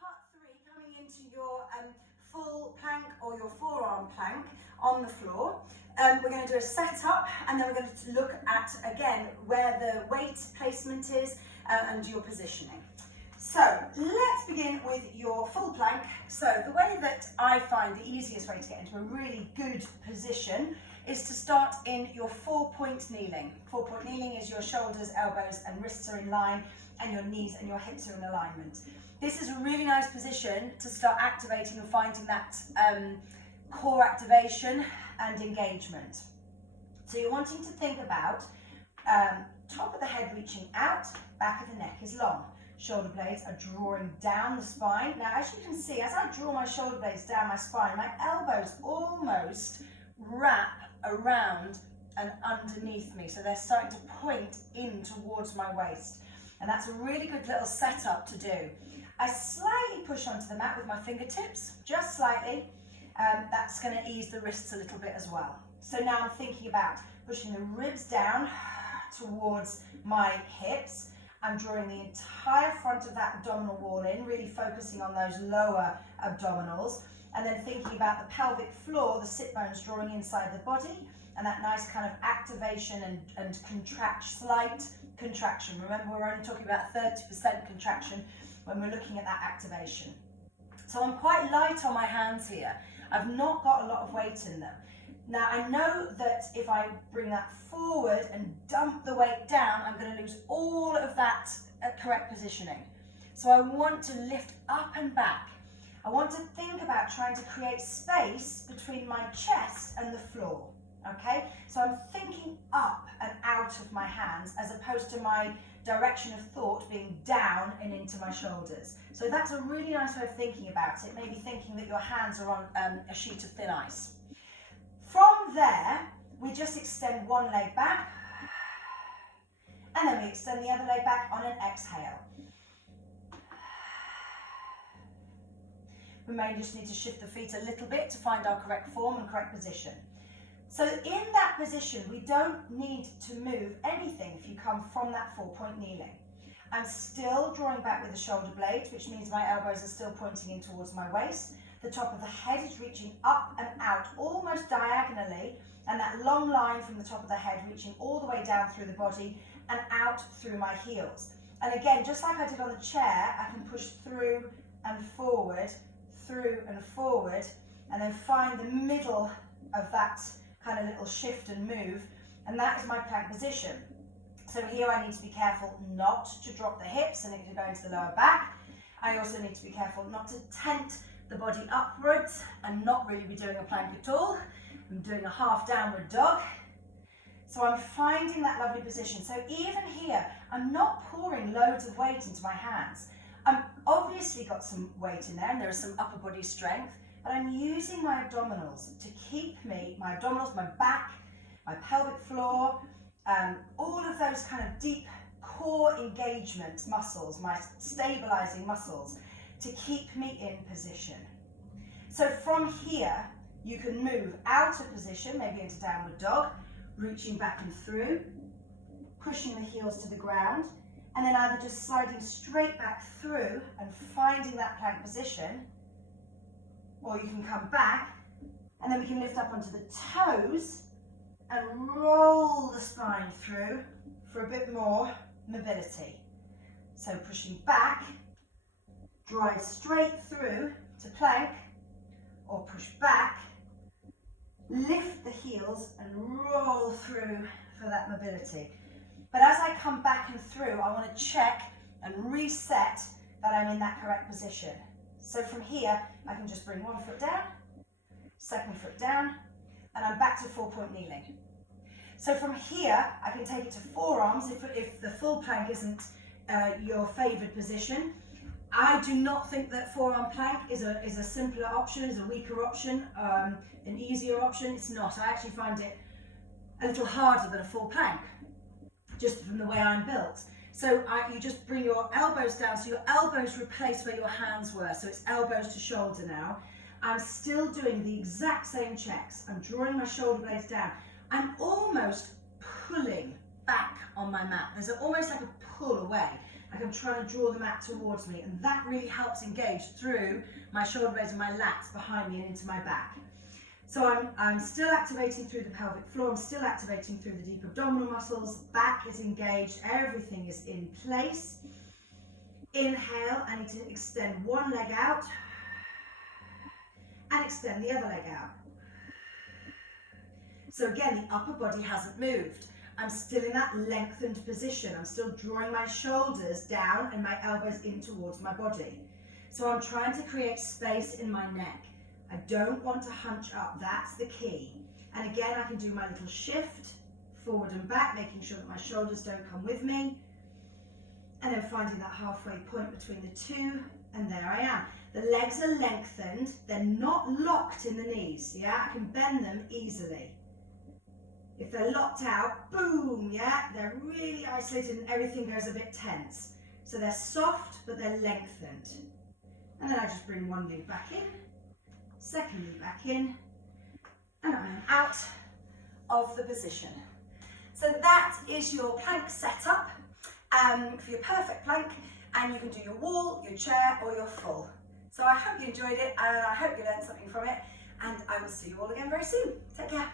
part 3, coming into your full plank or your forearm plank on the floor. We're going to do a setup, and then we're going to look at, again, where the weight placement is and your positioning. So let's begin with your full plank. So the way that I find the easiest way to get into a really good position is to start in your 4-point kneeling. 4-point kneeling is your shoulders, elbows and wrists are in line, and your knees and your hips are in alignment. This is a really nice position to start activating and finding that core activation and engagement. So you're wanting to think about top of the head reaching out, back of the neck is long. Shoulder blades are drawing down the spine. Now, as you can see, as I draw my shoulder blades down my spine, my elbows almost wrap around and underneath me. So they're starting to point in towards my waist. And that's a really good little setup to do. I slightly push onto the mat with my fingertips, just slightly. That's going to ease the wrists a little bit as well. So now I'm thinking about pushing the ribs down towards my hips. I'm drawing the entire front of that abdominal wall in, really focusing on those lower abdominals, and then thinking about the pelvic floor, the sit bones drawing inside the body, and that nice kind of activation and slight contraction. Remember, we're only talking about 30% contraction when we're looking at that activation. So I'm quite light on my hands here. I've not got a lot of weight in them. Now, I know that if I bring that forward and dump the weight down, I'm going to lose all of that correct positioning. So I want to lift up and back. I want to think about trying to create space between my chest and the floor. Okay, so I'm thinking up and out of my hands as opposed to my direction of thought being down and into my shoulders. So that's a really nice way of thinking about it, maybe thinking that your hands are on a sheet of thin ice. From there, we just extend one leg back, and then we extend the other leg back on an exhale. We may just need to shift the feet a little bit to find our correct form and correct position. So in that position, we don't need to move anything if you come from that 4-point kneeling. I'm still drawing back with the shoulder blades, which means my elbows are still pointing in towards my waist. The top of the head is reaching up and out, almost diagonally, and that long line from the top of the head reaching all the way down through the body and out through my heels. And again, just like I did on the chair, I can push through and forward, and then find the middle of that kind of little shift and move, and that is my plank position. So here I need to be careful not to drop the hips and it can go into the lower back. I also need to be careful not to tent the body upwards and not really be doing a plank at all. I'm doing a half downward dog. So I'm finding that lovely position. So even here, I'm not pouring loads of weight into my hands. I've obviously got some weight in there and there is some upper body strength, but I'm using my abdominals to keep me, my abdominals, my back, my pelvic floor, all of those kind of deep core engagement muscles, my stabilizing muscles, to keep me in position. So from here, you can move out of position, maybe into downward dog, reaching back and through, pushing the heels to the ground, and then either just sliding straight back through and finding that plank position, or you can come back, and then we can lift up onto the toes and roll the spine through for a bit more mobility. So pushing back, drive straight through to plank, or push back, lift the heels and roll through for that mobility. But as I come back and through, I want to check and reset that I'm in that correct position. So from here, I can just bring one foot down, second foot down, and I'm back to 4-point kneeling. So from here, I can take it to forearms if the full plank isn't your favoured position. I do not think that forearm plank is a simpler option, is a weaker option, an easier option. It's not. I actually find it a little harder than a full plank, just from the way I'm built. So you just bring your elbows down, so your elbows replace where your hands were, so it's elbows to shoulder now. I'm still doing the exact same checks. I'm drawing my shoulder blades down. I'm almost pulling back on my mat. There's almost like a pull away. like I'm trying to draw the mat towards me, and that really helps engage through my shoulder blades and my lats behind me and into my back. So I'm still activating through the pelvic floor, I'm still activating through the deep abdominal muscles, back is engaged, everything is in place. Inhale, I need to extend one leg out and extend the other leg out. So again, the upper body hasn't moved. I'm still in that lengthened position. I'm still drawing my shoulders down and my elbows in towards my body. So I'm trying to create space in my neck. I don't want to hunch up, that's the key. And again, I can do my little shift, forward and back, making sure that my shoulders don't come with me. And then finding that halfway point between the two, and there I am. The legs are lengthened, they're not locked in the knees, yeah? I can bend them easily. If they're locked out, boom, yeah? They're really isolated and everything goes a bit tense. So they're soft, but they're lengthened. And then I just bring one leg back in, second leg back in, and I'm out of the position. So that is your plank setup for your perfect plank, and you can do your wall, your chair, or your full. So I hope you enjoyed it, and I hope you learned something from it, and I will see you all again very soon. Take care.